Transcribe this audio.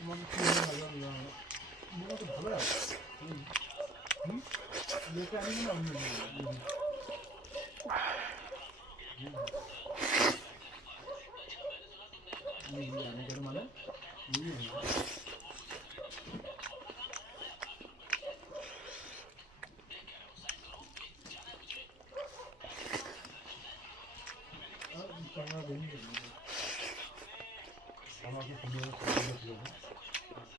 তোমাকে কি মোটা তো ভালো আছে লেখা আনি না অন্য মানে আমাকে